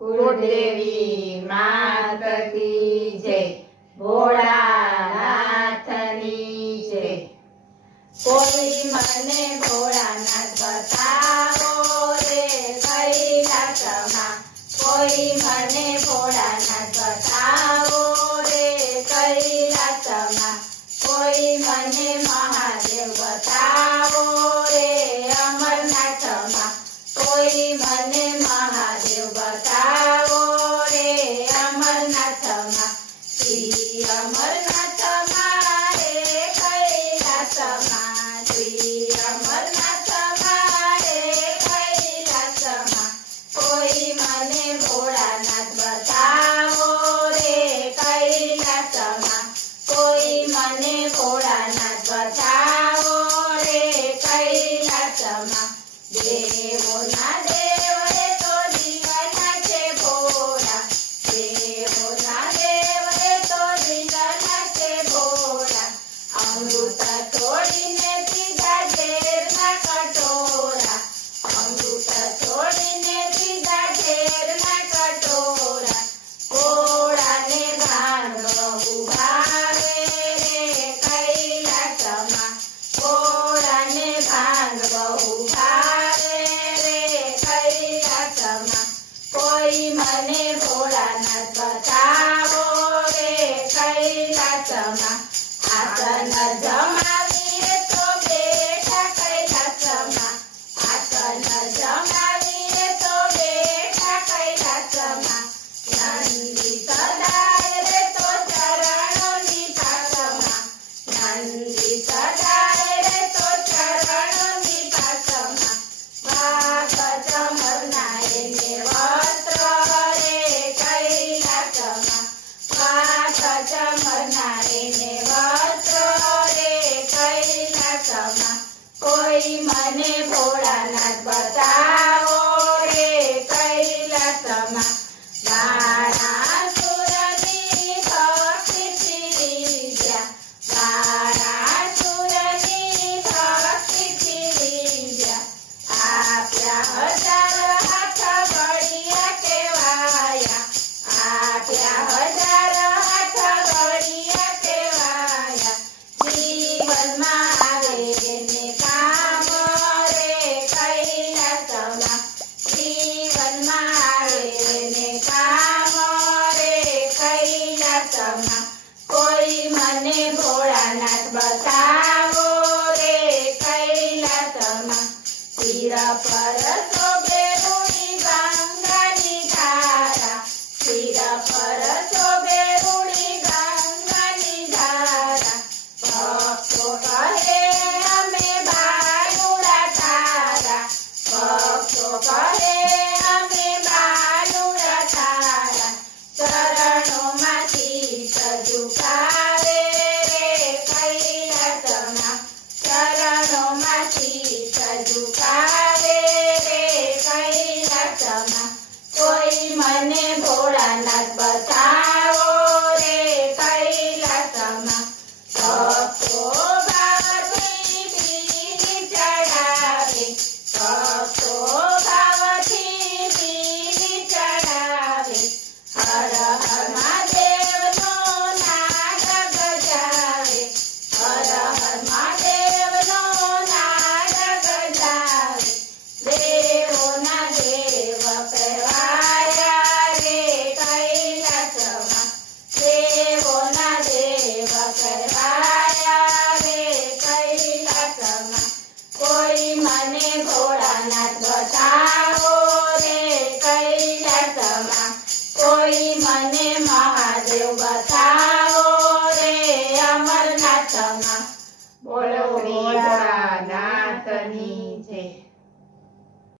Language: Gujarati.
કુળદેવી માત કી જય, ભોળાનાથની જય। કોઈ મને ભોળાનાથ બતાવો રે કૈલાસમાં, કોઈ મને ભોળાનાથ બતાવો રે કૈલાસમાં, કોઈ મને મહાદેવ બતાવો રે અમરનાથમાં, કોઈ મને મહાદેવ બતાવો રે અમરનાથમાં। શ્રી અમરનાથમાં રે કૈલાસમાં, શ્રી અમરનાથમાં રે કૈલાસમાં, કોઈ મને ભોળાનાથ બતાવો રે કૈલાસમાં, કોઈ મને ભોળાનાથ બતાવો રે કૈલાસમાં। દેવોના દેવ રે તો દીવાના છે ભોળા, દેવોના દેવ રે તો દીવાના છે ભોળા, અમૃત છોડીને પીધા ઝેરના કટોરા, અમૃત છોડીને પીધા ઝેરના કટોરા, ભોળાને ભાન બહુ ભાવે રે કૈલાસમાં, ભોળાને ભાન બહુ ભાવે રે કૈલાસમાં, કોઈ મને ભોળાનાથ બતાવો રે કૈલાસમાં। આસન જમાવીએ તો બેઠા કૈલાસમાં, આસન જમાવીએ તો બેઠા કૈલાસમાં, નંદી સદાય રે તો ચરણોની પાસમાં, નંદી સદાય રે તો ચરણોની પાસમાં, વાઘ ચમરના એને વસ્ત્ર રે કૈલાસમાં, વાઘ ચમરના એને વસ્ત્ર રે કૈલાસમાં, કોઈ મને ભોળાનાથ બતાવો રે કૈલાસમાં। બાણાસુરની ભક્તિ ફીર્યા, બાણાસુરની ભક્તિ ફીર્યા, આપ્યા હજાર હાથ ઘડિયા કેવાયા, આપ્યા હજાર હાથ ઘડિયા કેવાયા, જીવનમાં આવે એને કામ રે કૈલાસમાં, જીવનમાં આવે એને કામ રે કૈલાસમાં, કોઈ મને ભોળાનાથ બતાવો રે કૈલાસમાં। શિર પર શોભે રૂડી ગંગાની ધારા, શિર પર શોભે રૂડી ગંગાની ધારા, ભક્તો કહે અમે બાલુડા તારા, ભક્તો કહે અમે બાલુડા તારા, ચરણોમાંથી ઝુકાવે રે કૈલાસમાં, ચરણોમાંથી ઝુકાવે રે કૈલાસમાં, કોઈ મને ભોળાનાથ બતાવો રે કૈલાસમાં। ભક્તો ભાવથી બીલી ચડાવે, ભક્તો ભાવથી બીલી ચડાવે, હર હર મહાદેવનો નાદ ગજાવે, હર હર મહાદેવનો નાદ ગજાવે, દેવોના દેવ કહેવાયા રે કૈલાસમાં, દેવોના દેવ કહેવાયા રે કૈલાસમાં, કોઈ મને ભોળાનાથ બતાવો રે કૈલાસમાં, કોઈ મને મહાદેવ બતાવો